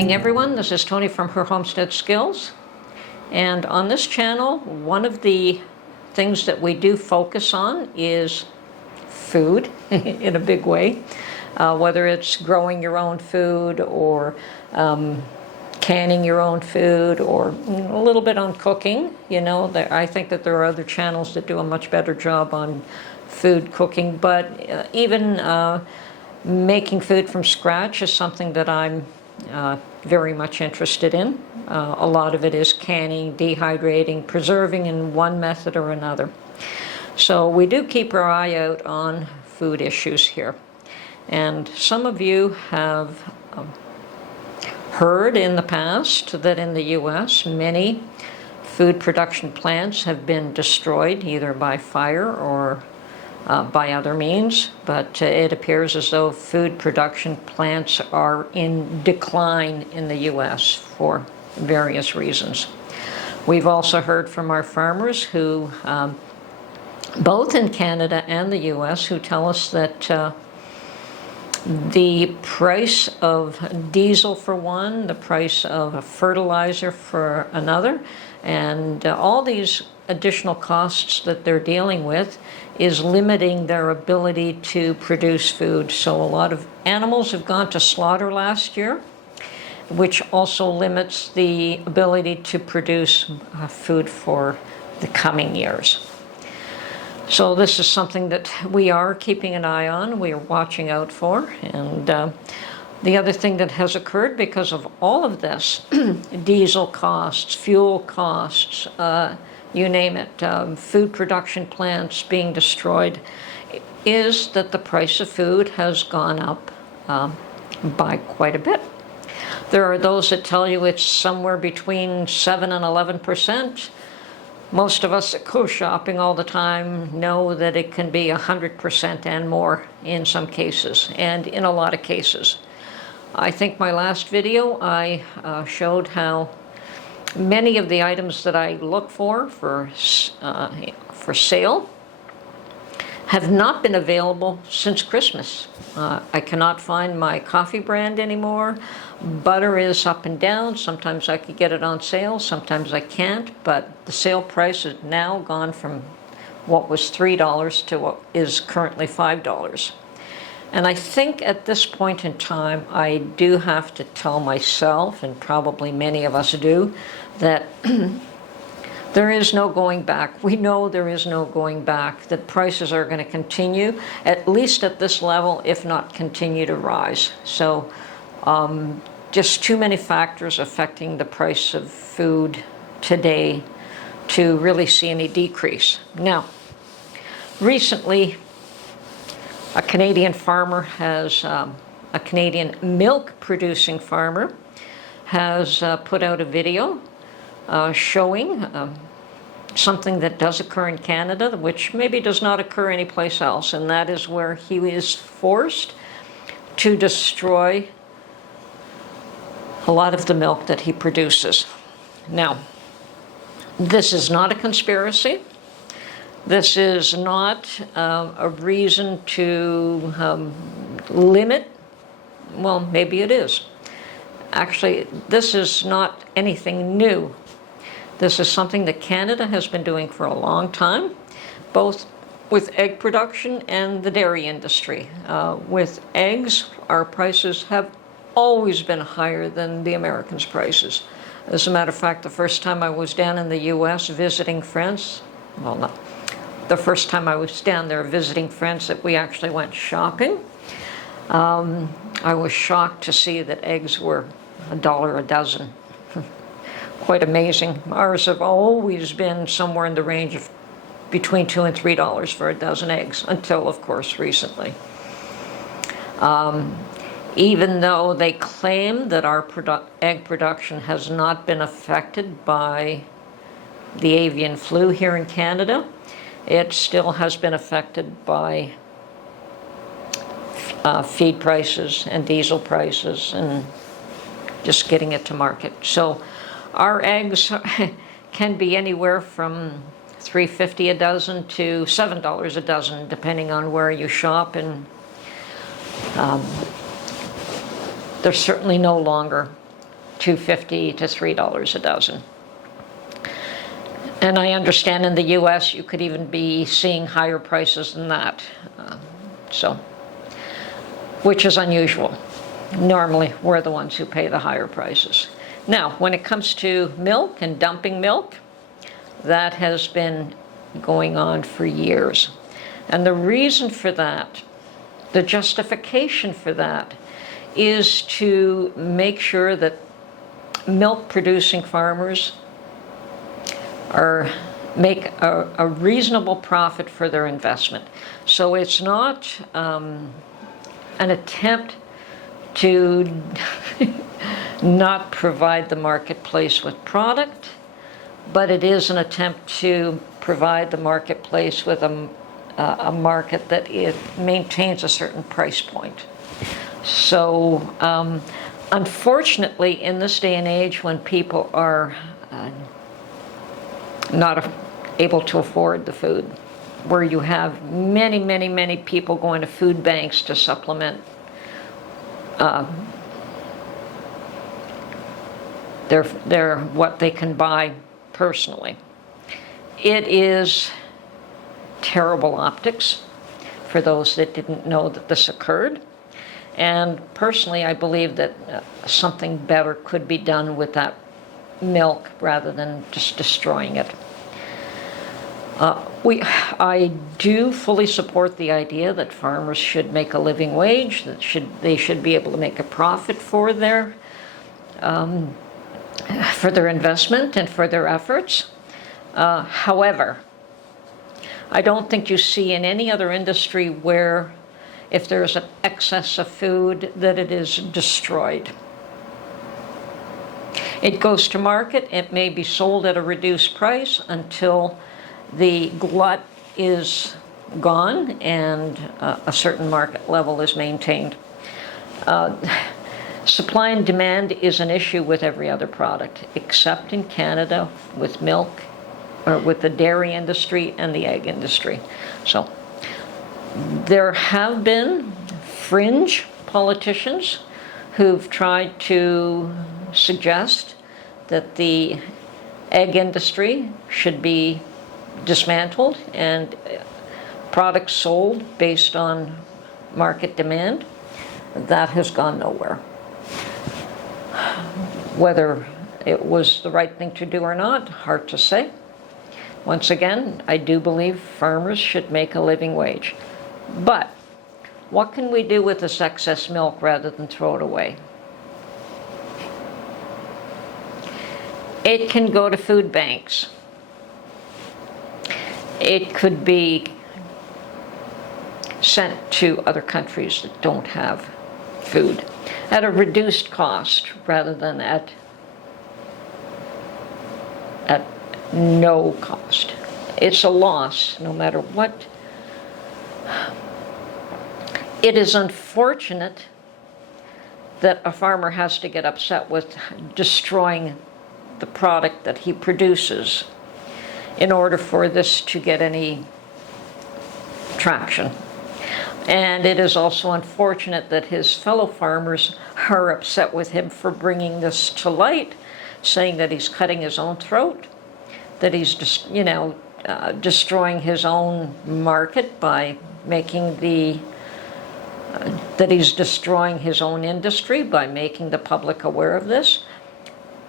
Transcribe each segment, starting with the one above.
morning, everyone. This is Tony from Her Homestead Skills. And on this channel, one of the things that we do focus on is food in a big way. Whether it's growing your own food or canning your own food or a little bit on cooking. You know, I think that there are other channels that do a much better job on food cooking, but even making food from scratch is something that I'm very much interested in. A lot of it is canning, dehydrating, preserving in one method or another. So we do keep our eye out on food issues here. And some of you have heard in the past that in the U.S. many food production plants have been destroyed either by fire or by other means, but it appears as though food production plants are in decline in the U.S. for various reasons. We've also heard from our farmers who, both in Canada and the U.S., who tell us that the price of diesel for one, the price of a fertilizer for another, and all these additional costs that they're dealing with is limiting their ability to produce food. So a lot of animals have gone to slaughter last year, which also limits the ability to produce food for the coming years. So this is something that we are keeping an eye on, we are watching out for. And the other thing that has occurred because of all of this, diesel costs, fuel costs, you name it, food production plants being destroyed, is that the price of food has gone up by quite a bit. There are those that tell you it's somewhere between 7 and 11%. Most of us that go shopping all the time know that it can be 100% and more in some cases, and in a lot of cases. I think my last video I showed how many of the items that I look for sale have not been available since Christmas. I cannot find my coffee brand anymore. Butter is up and down. Sometimes I could get it on sale, sometimes I can't, but the sale price has now gone from what was $3 to what is currently $5. And I think at this point in time, I do have to tell myself, and probably many of us do, that there is no going back. We know there is no going back, that prices are going to continue, at least at this level, if not continue to rise. So just too many factors affecting the price of food today to really see any decrease. Now, recently, a Canadian farmer has, a Canadian milk producing farmer has put out a video showing something that does occur in Canada, which maybe does not occur anyplace else, and that is where he is forced to destroy a lot of the milk that he produces. Now, this is not a conspiracy. This is not a reason to limit. Well, maybe it is. Actually, this is not anything new. This is something that Canada has been doing for a long time, both with egg production and the dairy industry. With eggs, our prices have always been higher than the Americans' prices. As a matter of fact, the first time I was down in the U.S. visiting friends, well, not the first time I was down there visiting friends that we actually went shopping, I was shocked to see that eggs were $1 a dozen. Quite amazing. Ours have always been somewhere in the range of between $2 and $3 for a dozen eggs, until, of course, recently. Even though they claim that our egg production has not been affected by the avian flu here in Canada, it still has been affected by feed prices and diesel prices and just getting it to market. So our eggs can be anywhere from $3.50 a dozen to $7 a dozen, depending on where you shop, and they're certainly no longer $2.50 to $3 a dozen. And I understand in the U.S. you could even be seeing higher prices than that, which is unusual. Normally, we're the ones who pay the higher prices. Now, when it comes to milk and dumping milk, that has been going on for years. And the reason for that, the justification for that, is to make sure that milk-producing farmers make a reasonable profit for their investment. So it's not an attempt to not provide the marketplace with product, but it is an attempt to provide the marketplace with a market that it maintains a certain price point. So unfortunately, in this day and age when people are not able to afford the food, where you have many people going to food banks to supplement their what they can buy personally. It is terrible optics for those that didn't know that this occurred. And personally, I believe that something better could be done with that milk rather than just destroying it. I do fully support the idea that farmers should make a living wage, that they should be able to make a profit for their investment and for their efforts. However, I don't think you see in any other industry where if there's an excess of food that it is destroyed. It goes to market, it may be sold at a reduced price until the glut is gone and a certain market level is maintained. Supply and demand is an issue with every other product, except in Canada with milk, or with the dairy industry and the egg industry. So there have been fringe politicians who've tried to suggest that the egg industry should be dismantled and products sold based on market demand. That has gone nowhere. Whether it was the right thing to do or not, hard to say. Once again, I do believe farmers should make a living wage. But what can we do with this excess milk rather than throw it away? It can go to food banks. It could be sent to other countries that don't have food at a reduced cost rather than at no cost. It's a loss no matter what. It is unfortunate that a farmer has to get upset with destroying the product that he produces in order for this to get any traction. And it is also unfortunate that his fellow farmers are upset with him for bringing this to light, saying that he's cutting his own throat, that he's just, destroying his own market by making that he's destroying his own industry by making the public aware of this.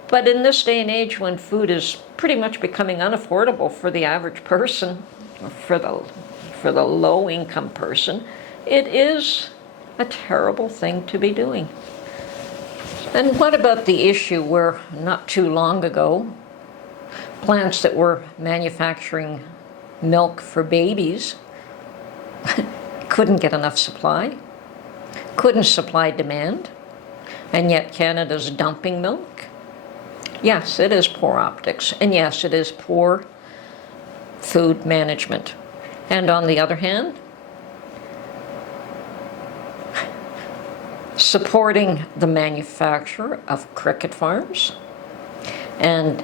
But in this day and age when food is pretty much becoming unaffordable for the average person, for the low-income person, it is a terrible thing to be doing. And what about the issue where not too long ago, plants that were manufacturing milk for babies couldn't get enough supply, couldn't supply demand, and yet Canada's dumping milk? Yes, it is poor optics, and yes, it is poor food management. And on the other hand, supporting the manufacture of cricket farms and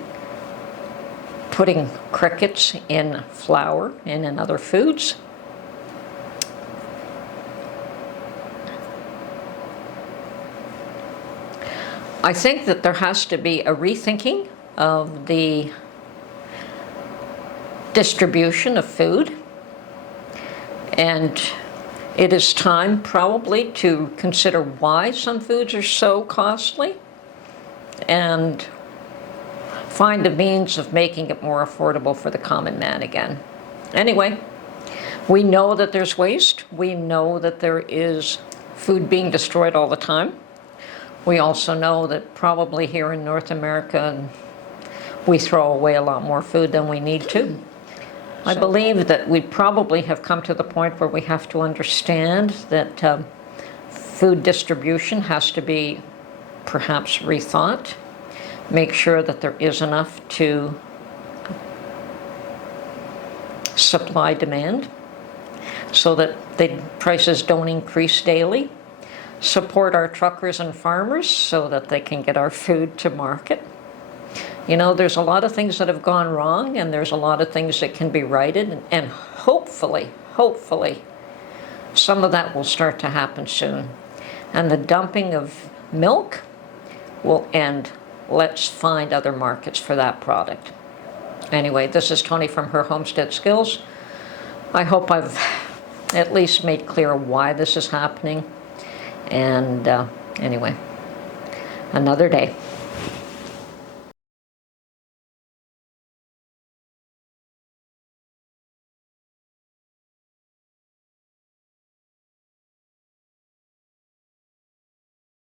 putting crickets in flour and in other foods. I think that there has to be a rethinking of the distribution of food, and it is time probably to consider why some foods are so costly and find a means of making it more affordable for the common man again. Anyway, we know that there's waste. We know that there is food being destroyed all the time. We also know that probably here in North America, we throw away a lot more food than we need to. I believe that we probably have come to the point where we have to understand that food distribution has to be perhaps rethought. Make sure that there is enough to supply demand so that the prices don't increase daily. Support our truckers and farmers so that they can get our food to market. You know, there's a lot of things that have gone wrong, and there's a lot of things that can be righted, and hopefully, some of that will start to happen soon. And the dumping of milk will end. Let's find other markets for that product. Anyway, this is Tony from Her Homestead Skills. I hope I've at least made clear why this is happening. And anyway, another day.